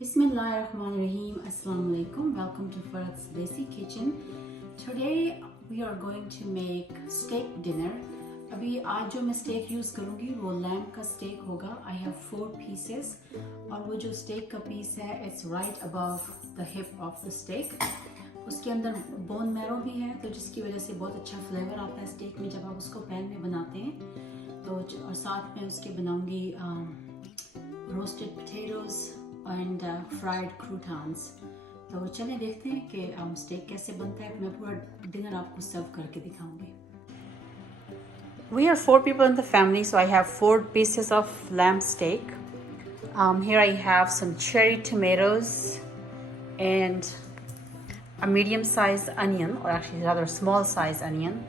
Bismillahirrahmanirrahim. Assalamu alaikum. Welcome to Farad's Basic Kitchen. Today we are going to make steak dinner. अभी आज जो मैं steak use करूँगी वो lamb का steak होगा. I have 4 pieces और वो जो steak का piece है it's right above the hip of the steak. उसके अंदर bone marrow भी है तो जिसकी वजह से बहुत अच्छा flavor आता है steak में जब आप उसको pan में बनाते हैं. तो और साथ में उसके बनाऊँगी roasted potatoes and fried croutons. तो चलिए देखते हैं कि स्टेक कैसे बनता है. मैं पूरा डिनर आपको सर्व करके दिखाऊंगी. We are 4 people in the family, so I have 4 pieces of lamb steak. Here I have some cherry tomatoes and a medium-sized onion, or actually rather small-sized onion.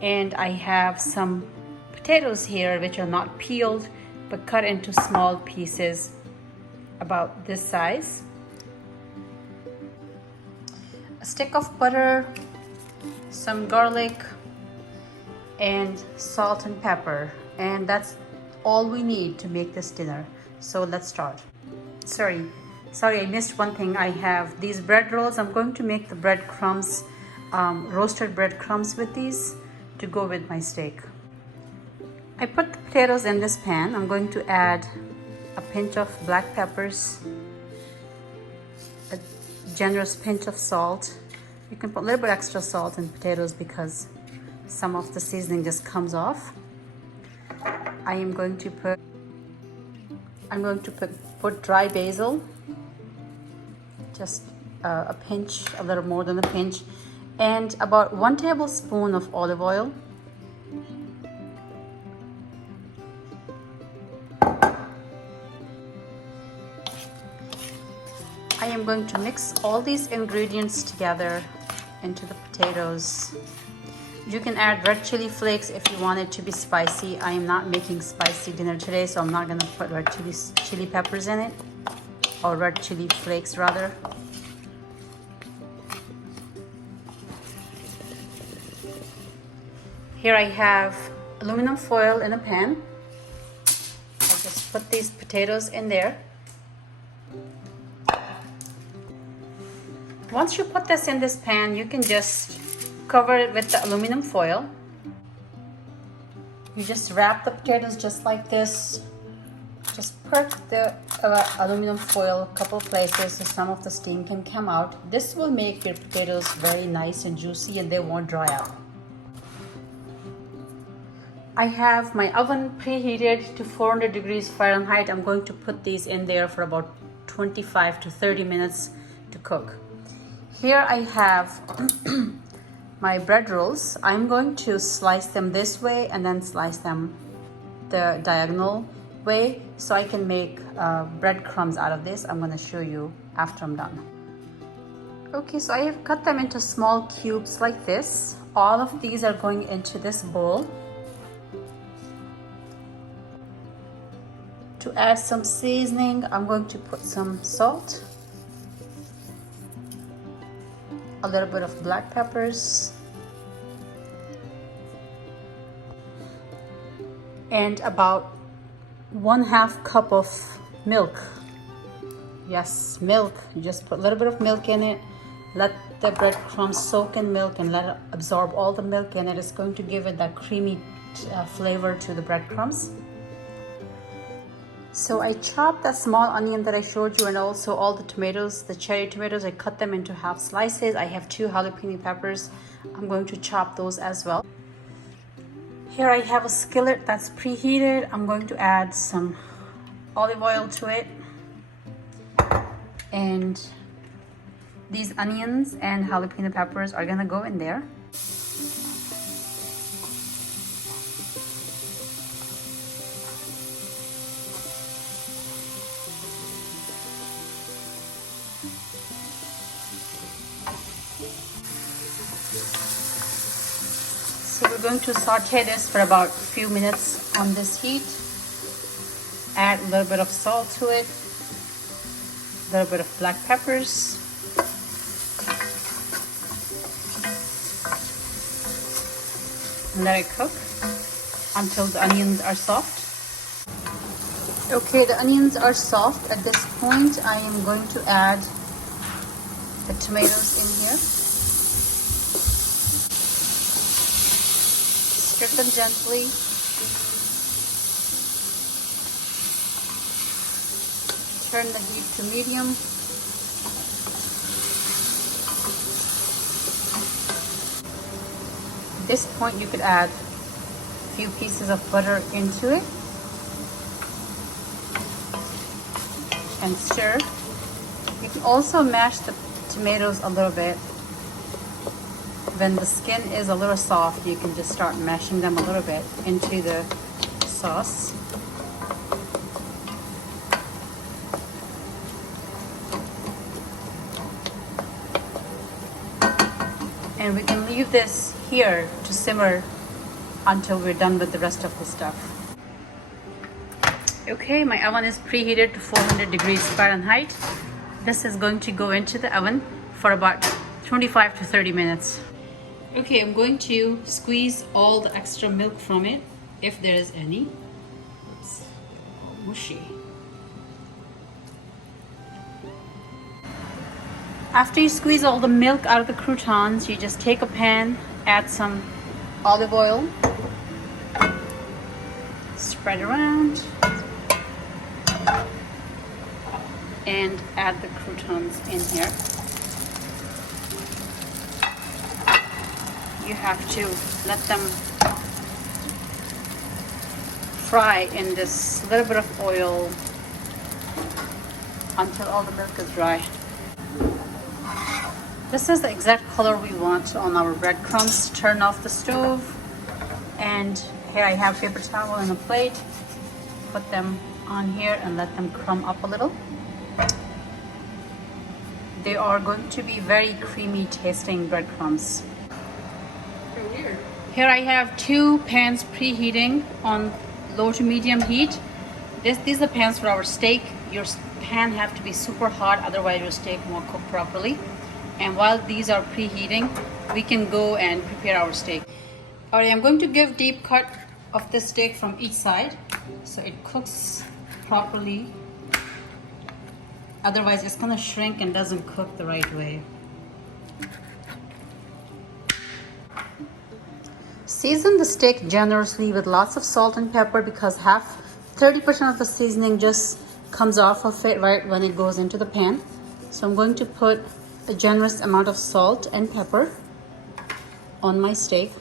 And I have some potatoes here which are not peeled but cut into small pieces about this size. A stick of butter, some garlic, and salt and pepper. And that's all we need to make this dinner. So let's start. Sorry, I missed one thing. I have these bread rolls. I'm going to make the breadcrumbs, roasted breadcrumbs with these to go with my steak. I put the potatoes in this pan. I'm going to add a pinch of black peppers, a generous pinch of salt. You can put a little bit extra salt in potatoes because some of the seasoning just comes off. I'm going to put dry basil, just a pinch, a little more than a pinch, and about 1 tablespoon of olive oil. I am going to mix all these ingredients together into the potatoes. You can add red chili flakes if you want it to be spicy. I am not making spicy dinner today, so I'm not going to put red chili peppers in it, or red chili flakes rather. Here I have aluminum foil in a pan. I'll just put these potatoes in there. Once you put this in this pan, you can just cover it with the aluminum foil. You just wrap the potatoes just like this. Just perk the aluminum foil a couple places so some of the steam can come out. This will make your potatoes very nice and juicy and they won't dry out. I have my oven preheated to 400 degrees Fahrenheit. I'm going to put these in there for about 25 to 30 minutes to cook. Here I have my bread rolls. I'm going to slice them this way and then slice them the diagonal way so I can make breadcrumbs out of this. I'm going to show you after I'm done. Okay, so I have cut them into small cubes like this. All of these are going into this bowl. To add some seasoning, I'm going to put some salt, a little bit of black peppers, and about 1/2 cup of milk. Yes, milk. You just put a little bit of milk in it. Let the breadcrumbs soak in milk and let it absorb all the milk in it. It's going to give it that creamy flavor to the breadcrumbs. So I chopped that small onion that I showed you and also all the tomatoes, the cherry tomatoes, I cut them into half slices. I have 2 jalapeno peppers. I'm going to chop those as well. Here I have a skillet that's preheated. I'm going to add some olive oil to it. And these onions and jalapeno peppers are gonna go in there. So we're going to saute this for about a few minutes on this heat. Add a little bit of salt to it, a little bit of black peppers. And let it cook until the onions are soft. Okay, the onions are soft. At this point, I am going to add the tomatoes in here. Stir them gently. Turn the heat to medium. At this point, you could add a few pieces of butter into it and stir. You can also mash the tomatoes a little bit. When the skin is a little soft, you can just start mashing them a little bit into the sauce. And we can leave this here to simmer until we're done with the rest of the stuff. Okay, my oven is preheated to 400 degrees Fahrenheit. This is going to go into the oven for about 25 to 30 minutes. Okay, I'm going to squeeze all the extra milk from it, if there is any. It's mushy. After you squeeze all the milk out of the croutons, you just take a pan, add some olive oil, spread around, and add the croutons in here. You have to let them fry in this little bit of oil until all the milk is dry. This is the exact color we want on our breadcrumbs. Turn off the stove, and here I have paper towel and a plate. Put them on here and let them crumb up a little. They are going to be very creamy tasting breadcrumbs. So weird. Here I have 2 pans preheating on low to medium heat. These are pans for our steak. Your pan have to be super hot, otherwise your steak won't cook properly. And while these are preheating, we can go and prepare our steak. Alright, I'm going to give deep cut of the steak from each side so it cooks properly. Otherwise it's gonna shrink and doesn't cook the right way. Season the steak generously with lots of salt and pepper, because 30% of the seasoning just comes off of it right when it goes into the pan. So I'm going to put a generous amount of salt and pepper on my steak.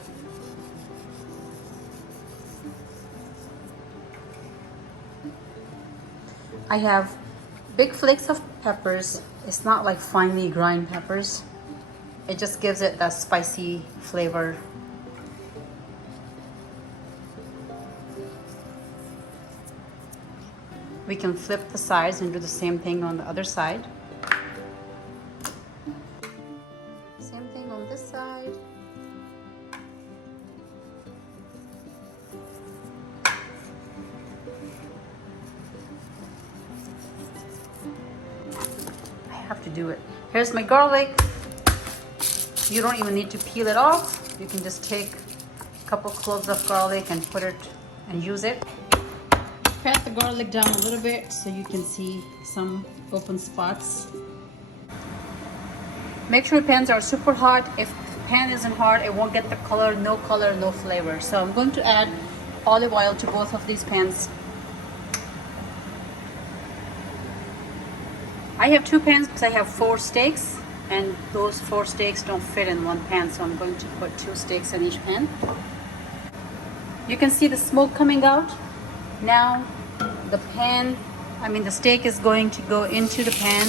I have big flakes of peppers. It's not like finely ground peppers. It just gives it that spicy flavor. We can flip the sides and do the same thing on the other side. Same thing on this side. I have to do it. Here's my garlic. You don't even need to peel it off. You can just take a couple cloves of garlic and put it and use it. Pat the garlic down a little bit so you can see some open spots. Make sure pans are super hot. If the pan isn't hot, it won't get the color, no flavor. So I'm going to add olive oil to both of these pans. I have 2 pans because I have 4 steaks, and those 4 steaks don't fit in one pan, so I'm going to put 2 steaks in each pan. You can see the smoke coming out. Now the steak is going to go into the pan.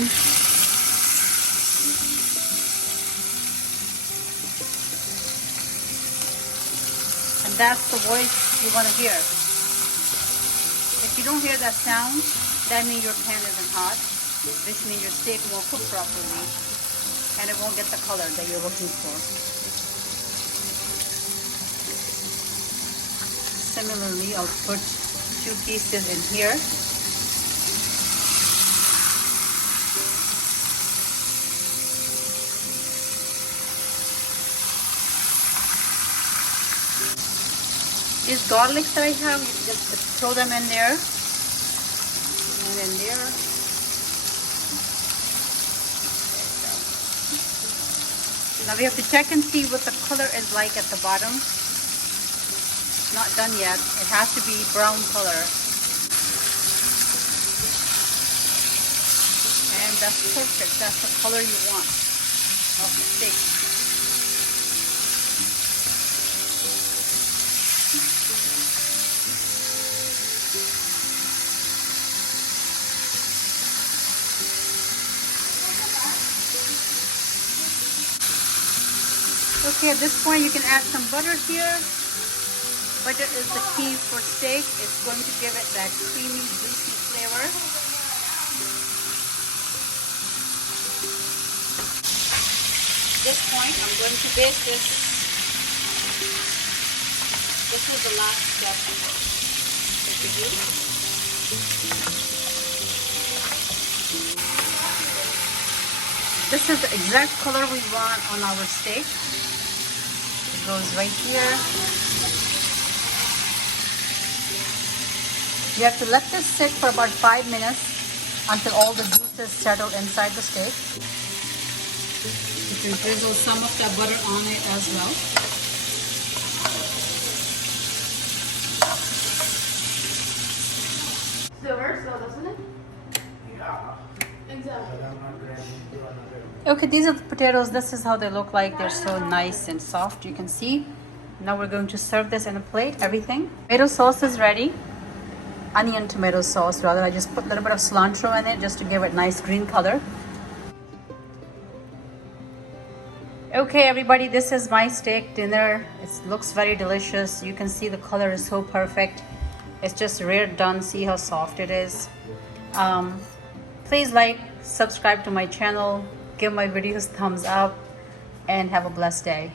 And that's the voice you want to hear. If you don't hear that sound, that means your pan isn't hot, which means your steak won't cook properly and it won't get the color that you're looking for. Similarly, I'll put 2 pieces in here. These garlics that I have, you can just throw them in there in there. Now we have to check and see what the color is like at the bottom. It's not done yet. It has to be brown color. And that's perfect. That's the color you want of the steak. Okay, at this point you can add some butter here. Butter is the key for steak. It's going to give it that creamy, juicy flavor. At this point, I'm going to baste this. This is the last step that we do. This is the exact color we want on our steak. It goes right here. You have to let this sit for about 5 minutes until all the juices settle inside the steak. You can drizzle some of that butter on it as well. Silver, so doesn't it? Yeah. Exactly. Okay, these are the potatoes. This is how they look like. They're so nice and soft, you can see. Now we're going to serve this in a plate, everything. Tomato sauce is ready. Onion tomato sauce rather. I just put a little bit of cilantro in it just to give it nice green color. Okay everybody, this is my steak dinner. It looks very delicious. You can see the color is so perfect. It's just rare done. See how soft it is. Please like, subscribe to my channel, give my videos thumbs up, and have a blessed day.